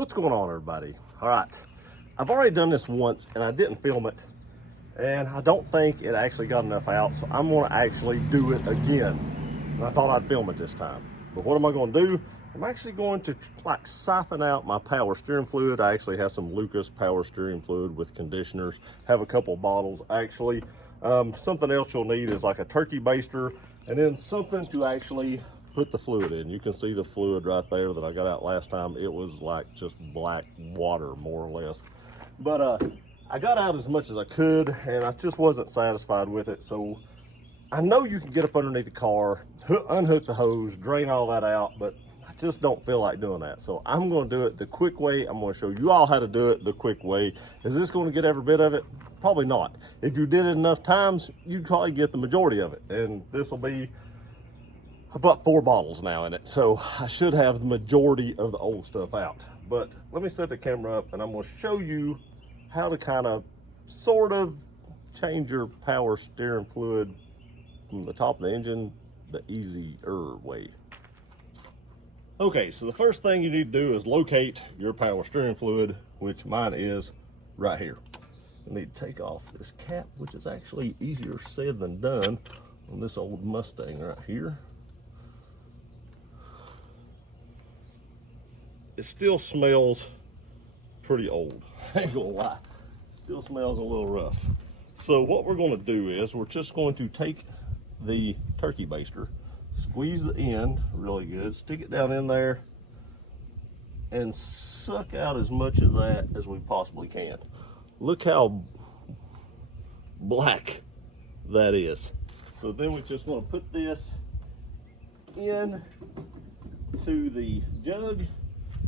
What's going on, everybody? All right, I've already done this once and I didn't film it, and I don't think it actually got enough out, so I'm going to actually do it again. And I thought I'd film it this time, but what am I going to do? I'm actually going to like siphon out my power steering fluid. I actually have some Lucas power steering fluid with conditioners, have a couple bottles actually. Something else you'll need is like a turkey baster, and then something to actually put the fluid in. You can see the fluid right there that I got out last time. It was like just black water, more or less. But I got out as much as I could, and I just wasn't satisfied with it. So I know you can get up underneath the car, unhook the hose, drain all that out, but I just don't feel like doing that. So I'm going to do it the quick way. I'm going to show you all how to do it the quick way. Is this going to get every bit of it? Probably not. If you did it enough times, you'd probably get the majority of it. And this will be about 4 bottles now in it, so I should have the majority of the old stuff out. But let me set the camera up and I'm going to show you how to kind of sort of change your power steering fluid from the top of the engine the easier way. Okay, so the first thing you need to do is locate your power steering fluid, which mine is right here. You need to take off this cap, which is actually easier said than done on this old Mustang right here. It still smells pretty old, I ain't gonna lie. It still smells a little rough. So what we're gonna do is we're just going to take the turkey baster, squeeze the end really good, stick it down in there, and suck out as much of that as we possibly can. Look how black that is. So then we're just gonna put this in to the jug.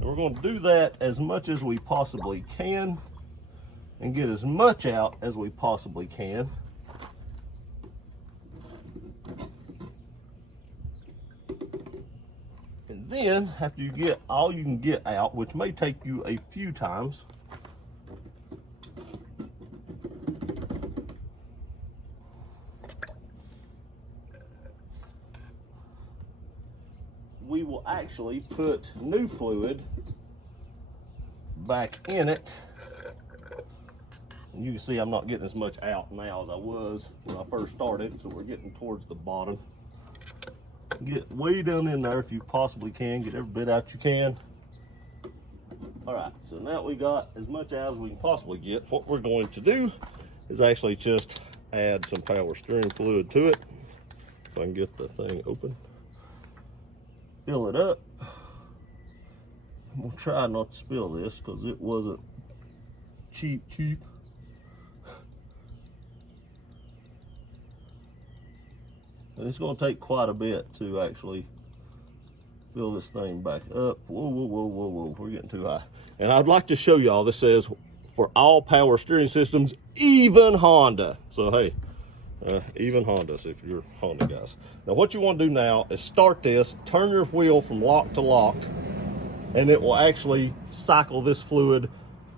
And we're going to do that as much as we possibly can and get as much out as we possibly can. And then after you get all you can get out, which may take you a few times, we will actually put new fluid back in it. And you can see I'm not getting as much out now as I was when I first started, so we're getting towards the bottom. Get way down in there if you possibly can, get every bit out you can. All right, so now we got as much out as we can possibly get. What we're going to do is actually just add some power steering fluid to it. If I can get the thing open. Fill it up. I'm gonna try not to spill this because it wasn't cheap. And it's gonna take quite a bit to actually fill this thing back up. Whoa, we're getting too high. And I'd like to show y'all, this says for all power steering systems, even Honda. So hey, even Hondas if you're Honda guys. Now what you want to do now is start this, turn your wheel from lock to lock, and it will actually cycle this fluid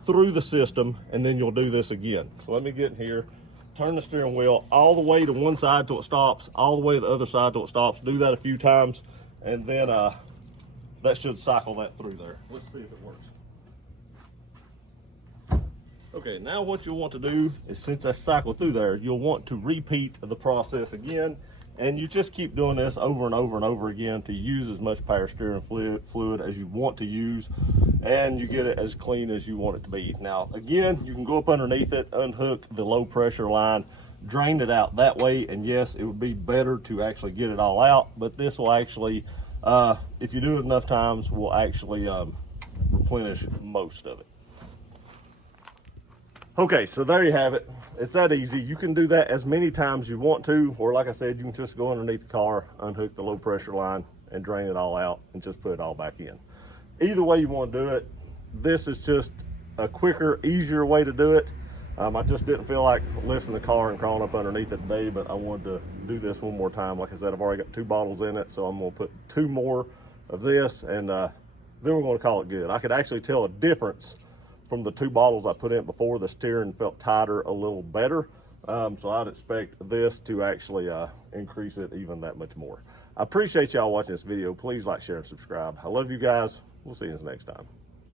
through the system, and then you'll do this again. So let me get in here, turn the steering wheel all the way to one side till it stops, all the way to the other side till it stops. Do that a few times, and then that should cycle that through there. Let's see if it works. Okay, now what you'll want to do is, since that's cycled through there, you'll want to repeat the process again, and you just keep doing this over and over and over again to use as much power steering fluid as you want to use, and you get it as clean as you want it to be. Now, again, you can go up underneath it, unhook the low pressure line, drain it out that way, and yes, it would be better to actually get it all out, but this will actually, if you do it enough times, will actually replenish most of it. Okay, so there you have it. It's that easy. You can do that as many times you want to, or like I said, you can just go underneath the car, unhook the low pressure line, and drain it all out and just put it all back in. Either way you want to do it, this is just a quicker, easier way to do it. I just didn't feel like lifting the car and crawling up underneath it today, but I wanted to do this one more time. Like I said, I've already got 2 bottles in it, so I'm going to put 2 more of this, and then we're going to call it good. I could actually tell a difference from the 2 bottles I put in before. The steering felt tighter a little better. So I'd expect this to actually increase it even that much more. I appreciate y'all watching this video. Please like, share, and subscribe. I love you guys. We'll see you next time.